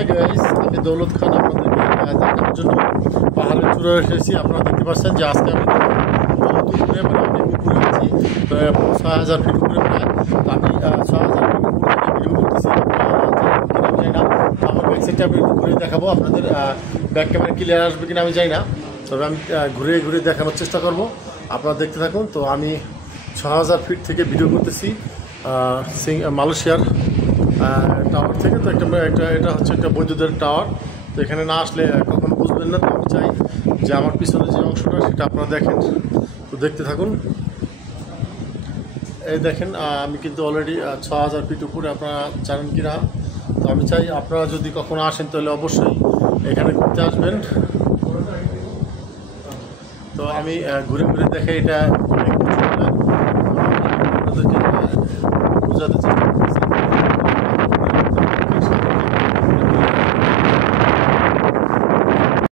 Hi guys, আমি দৌলত খান আপনাদেরকে দেখানোর জন্য পাহাড়ের চূড়ায় এসেছি। আপনারা দেখতে পাচ্ছেন যে আজকে আমি বহুত উপরে আমি উপরে আছি, ৬,০০০ ফিট উপরে প্রায়। তো আমি ৬,০০০ ফিট উপর থেকে ভিডিও করতেছি। আমি জানি না আমার ব্যাক সাইডটা আমি একটু ঘুরে দেখাবো আপনাদের। ব্যাক ক্যামেরা ক্লিয়ার আসবে কিনা আমি জানি না, তবে আমি ঘুরে ঘুরে দেখানোর চেষ্টা করব। আপনারা দেখতে থাকুন। তো আমি ৬,০০০ ফিট থেকে ভিডিও করতেছি মালয়েশিয়ার টাওয়ার থেকে। তো এটা হচ্ছে একটা বৈদ্যুতিক টাওয়ার। তো এখানে না আসলে কখনো বুঝবেন না। তো আমি চাই যে আমার পিছনে যে অংশটা সেটা আপনারা দেখেন। তো দেখতে থাকুন। এই দেখেন, আমি কিন্তু অলরেডি ৬,০০০ ফিট উপরে, আপনারা জানেন কি না। তো আমি চাই আপনারা যদি কখনো আসেন তাহলে অবশ্যই এখানে ঘুরতে আসবেন। তো আমি ঘুরে ঘুরে দেখে এটা অনেক কিছু আপনাদেরকে বোঝাতে চাই।